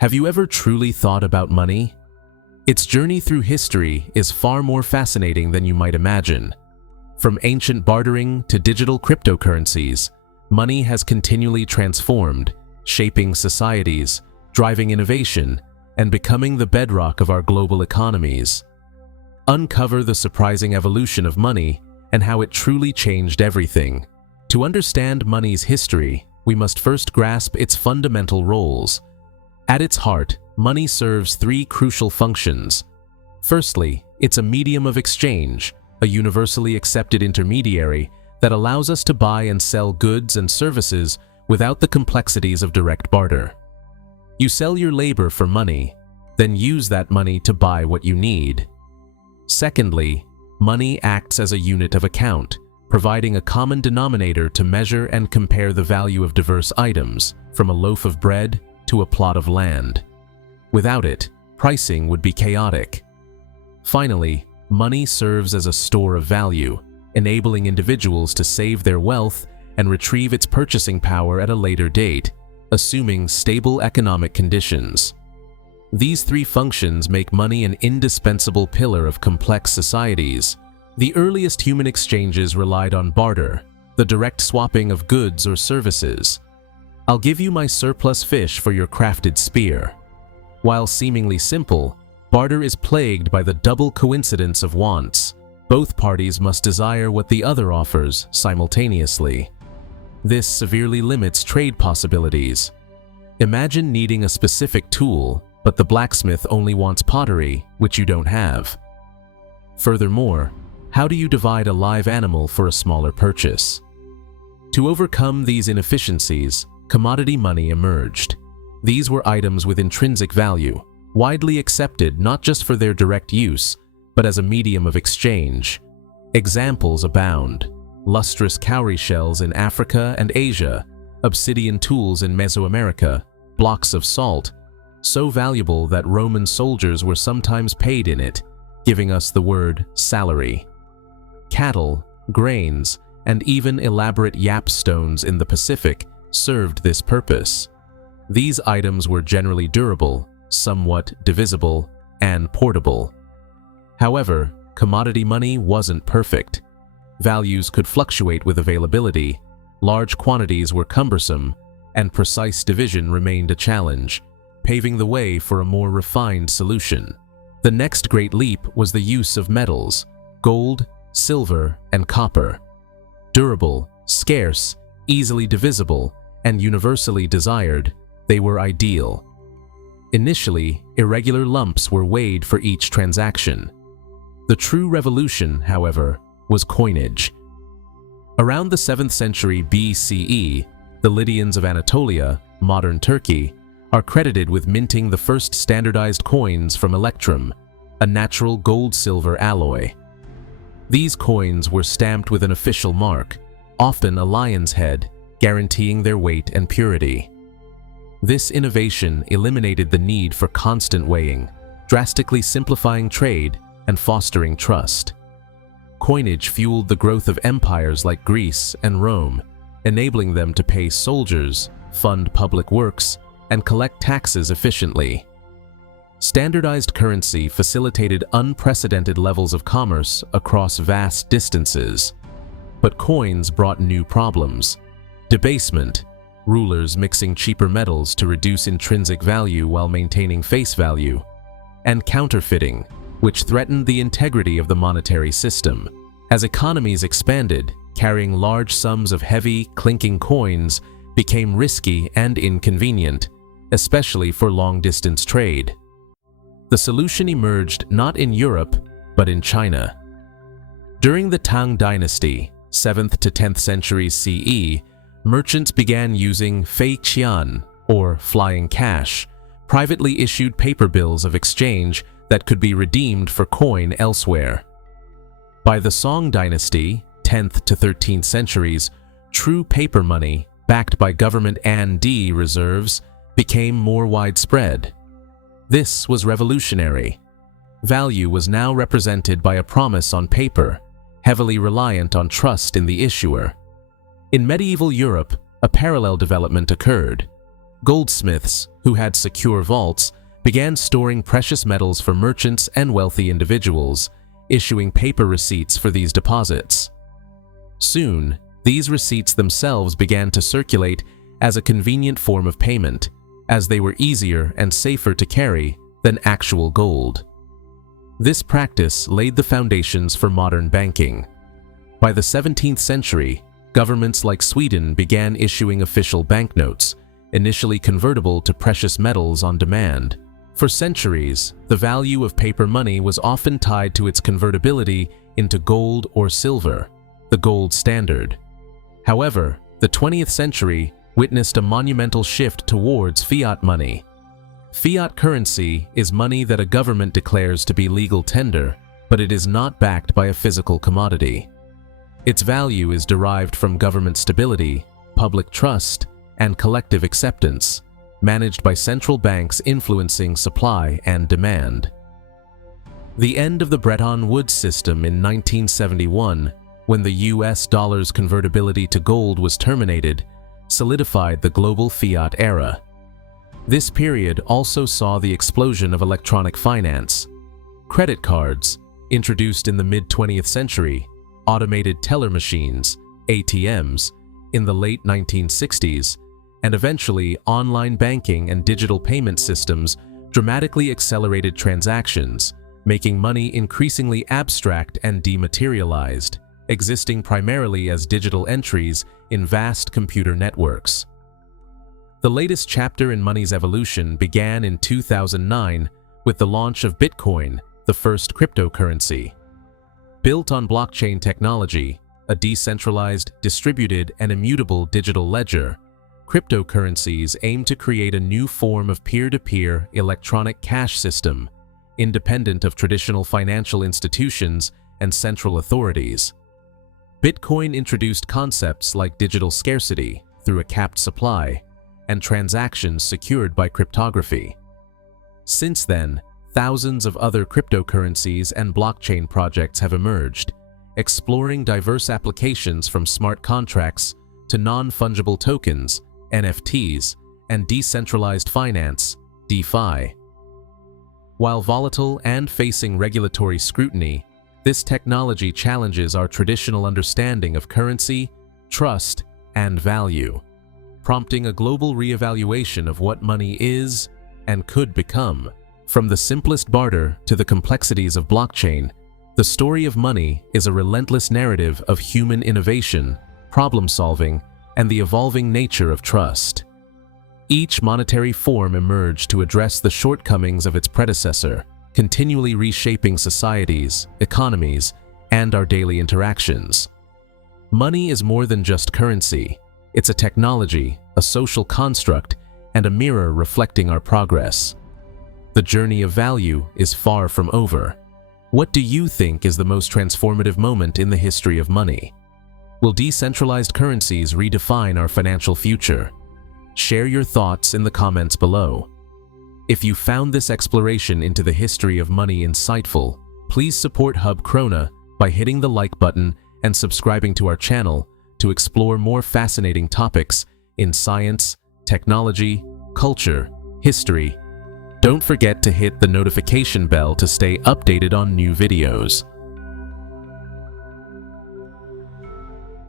Have you ever truly thought about money? Its journey through history is far more fascinating than you might imagine. From ancient bartering to digital cryptocurrencies, money has continually transformed, shaping societies, driving innovation, and becoming the bedrock of our global economies. Uncover the surprising evolution of money and how it truly changed everything. To understand money's history, we must first grasp its fundamental roles. At its heart, money serves three crucial functions. Firstly, it's a medium of exchange, a universally accepted intermediary that allows us to buy and sell goods and services without the complexities of direct barter. You sell your labor for money, then use that money to buy what you need. Secondly, money acts as a unit of account, providing a common denominator to measure and compare the value of diverse items, from a loaf of bread to a plot of land. Without it, pricing would be chaotic. Finally, money serves as a store of value, enabling individuals to save their wealth and retrieve its purchasing power at a later date, assuming stable economic conditions. These three functions make money an indispensable pillar of complex societies. The earliest human exchanges relied on barter, the direct swapping of goods or services. I'll give you my surplus fish for your crafted spear. While seemingly simple, barter is plagued by the double coincidence of wants. Both parties must desire what the other offers simultaneously. This severely limits trade possibilities. Imagine needing a specific tool, but the blacksmith only wants pottery, which you don't have. Furthermore, how do you divide a live animal for a smaller purchase? To overcome these inefficiencies, commodity money emerged. These were items with intrinsic value, widely accepted not just for their direct use, but as a medium of exchange. Examples abound: lustrous cowrie shells in Africa and Asia, obsidian tools in Mesoamerica, blocks of salt, so valuable that Roman soldiers were sometimes paid in it, giving us the word salary. Cattle, grains, and even elaborate yap stones in the Pacific served this purpose. These items were generally durable, somewhat divisible, and portable. However, commodity money wasn't perfect. Values could fluctuate with availability, large quantities were cumbersome, and precise division remained a challenge, paving the way for a more refined solution. The next great leap was the use of metals: gold, silver, and copper. Durable, scarce, easily divisible, and universally desired, they were ideal. Initially, irregular lumps were weighed for each transaction. The true revolution, however, was coinage. Around the 7th century BCE, the Lydians of Anatolia, modern Turkey, are credited with minting the first standardized coins from electrum, a natural gold-silver alloy. These coins were stamped with an official mark, often a lion's head, guaranteeing their weight and purity. This innovation eliminated the need for constant weighing, drastically simplifying trade and fostering trust. Coinage fueled the growth of empires like Greece and Rome, enabling them to pay soldiers, fund public works, and collect taxes efficiently. Standardized currency facilitated unprecedented levels of commerce across vast distances. But coins brought new problems: debasement, rulers mixing cheaper metals to reduce intrinsic value while maintaining face value, and counterfeiting, which threatened the integrity of the monetary system. As economies expanded, carrying large sums of heavy, clinking coins became risky and inconvenient, especially for long-distance trade. The solution emerged not in Europe, but in China. During the Tang Dynasty, 7th to 10th centuries CE, merchants began using fei qian, or flying cash, privately issued paper bills of exchange that could be redeemed for coin elsewhere. By the Song Dynasty, 10th to 13th centuries, true paper money, backed by government and reserves, became more widespread. This was revolutionary. Value was now represented by a promise on paper, heavily reliant on trust in the issuer. In medieval Europe, a parallel development occurred. Goldsmiths, who had secure vaults, began storing precious metals for merchants and wealthy individuals, issuing paper receipts for these deposits. Soon, these receipts themselves began to circulate as a convenient form of payment, as they were easier and safer to carry than actual gold. This practice laid the foundations for modern banking. By the 17th century, governments like Sweden began issuing official banknotes, initially convertible to precious metals on demand. For centuries, the value of paper money was often tied to its convertibility into gold or silver, the gold standard. However, the 20th century witnessed a monumental shift towards fiat money. Fiat currency is money that a government declares to be legal tender, but it is not backed by a physical commodity. Its value is derived from government stability, public trust, and collective acceptance, managed by central banks influencing supply and demand. The end of the Bretton Woods system in 1971, when the US dollar's convertibility to gold was terminated, solidified the global fiat era. This period also saw the explosion of electronic finance. Credit cards, introduced in the mid-20th century, automated teller machines, ATMs, in the late 1960s, and eventually online banking and digital payment systems dramatically accelerated transactions, making money increasingly abstract and dematerialized, existing primarily as digital entries in vast computer networks. The latest chapter in money's evolution began in 2009 with the launch of Bitcoin, the first cryptocurrency. Built on blockchain technology, a decentralized, distributed, and immutable digital ledger, cryptocurrencies aim to create a new form of peer-to-peer electronic cash system, independent of traditional financial institutions and central authorities. Bitcoin introduced concepts like digital scarcity through a capped supply and transactions secured by cryptography. Since then, thousands of other cryptocurrencies and blockchain projects have emerged, exploring diverse applications from smart contracts to non-fungible tokens, NFTs, and decentralized finance, DeFi. While volatile and facing regulatory scrutiny, this technology challenges our traditional understanding of currency, trust, and value, prompting a global reevaluation of what money is and could become. From the simplest barter to the complexities of blockchain, the story of money is a relentless narrative of human innovation, problem-solving, and the evolving nature of trust. Each monetary form emerged to address the shortcomings of its predecessor, continually reshaping societies, economies, and our daily interactions. Money is more than just currency. It's a technology, a social construct, and a mirror reflecting our progress. The journey of value is far from over. What do you think is the most transformative moment in the history of money? Will decentralized currencies redefine our financial future? Share your thoughts in the comments below. If you found this exploration into the history of money insightful, please support Hub Krona by hitting the like button and subscribing to our channel to explore more fascinating topics in science, technology, culture, history. Don't forget to hit the notification bell to stay updated on new videos.